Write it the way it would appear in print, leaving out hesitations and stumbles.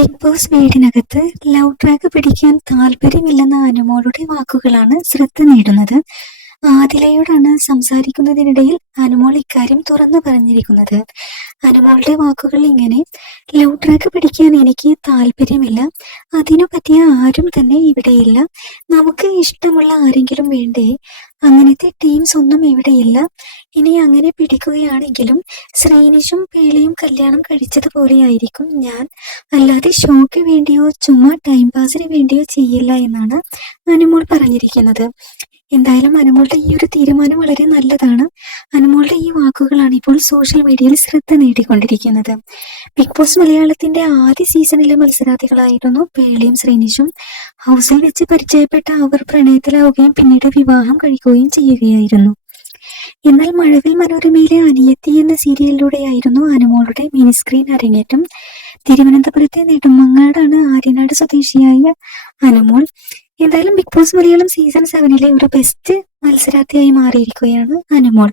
Big boss വീടിനകത്ത് love track പിടിക്കാൻ താല്പര്യമില്ലെന്ന അനുമോളുടെ വാക്കുകളാണ് ശ്രദ്ധ നേടുന്നത്. ആദിലയോടാണ് സംസാരിക്കുന്നതിനിടയിൽ അനുമോൾ ഇക്കാര്യം തുറന്നു പറഞ്ഞിരിക്കുന്നത്. അനുമോളുടെ വാക്കുകൾ ഇങ്ങനെ: ലവ് ട്രാക്ക് പിടിക്കാൻ എനിക്ക് താല്പര്യമില്ല, അതിനു പറ്റിയ ആരും തന്നെ ഇവിടെയില്ല, നമുക്ക് ഇഷ്ടമുള്ള ആരെങ്കിലും വേണ്ടേ, അങ്ങനത്തെ ടീംസ് ഒന്നും ഇവിടെയില്ല. ഇനി അങ്ങനെ പിടിക്കുകയാണെങ്കിലും ശ്രീനിഷും പേളിയും കല്യാണം കഴിച്ചതുപോലെയായിരിക്കും ഞാൻ, അല്ലാതെ ഷോയ്ക്ക് വേണ്ടിയോ ചുമ്മാ ടൈം പാസിന് വേണ്ടിയോ ചെയ്യില്ല എന്നാണ് അനുമോൾ പറഞ്ഞിരിക്കുന്നത്. എന്തായാലും അനുമോളുടെ ഈ ഒരു തീരുമാനം വളരെ നല്ലതാണ്. അനുമോളുടെ ഈ വാക്കുകളാണ് ഇപ്പോൾ സോഷ്യൽ മീഡിയയിൽ ശ്രദ്ധ നേടിക്കൊണ്ടിരിക്കുന്നത്. ബിഗ് ബോസ് മലയാളത്തിന്റെ ആദ്യ സീസണിലെ മത്സരാർത്ഥികളായിരുന്നു പേളിയും ശ്രീനിഷും. ഹൗസിൽ വെച്ച് പരിചയപ്പെട്ട അവർ പ്രണയത്തിലാവുകയും പിന്നീട് വിവാഹം കഴിക്കുകയും ചെയ്യുകയായിരുന്നു. എന്നാൽ മഴവിൽ മനോരമയിലെ അനിയത്തി എന്ന സീരിയലിലൂടെയായിരുന്നു അനുമോളുടെ മിനി സ്ക്രീൻ അരങ്ങേറ്റം. തിരുവനന്തപുരത്തെ നെടുമങ്ങാടാണ് ആര്യനാട് സ്വദേശിയായ അനുമോൾ. എന്തായാലും ബിഗ് ബോസ് മലയാളം സീസൺ 7 ഒരു ബെസ്റ്റ് മത്സരാർത്ഥിയായി മാറിയിരിക്കുകയാണ് അനുമോൾ.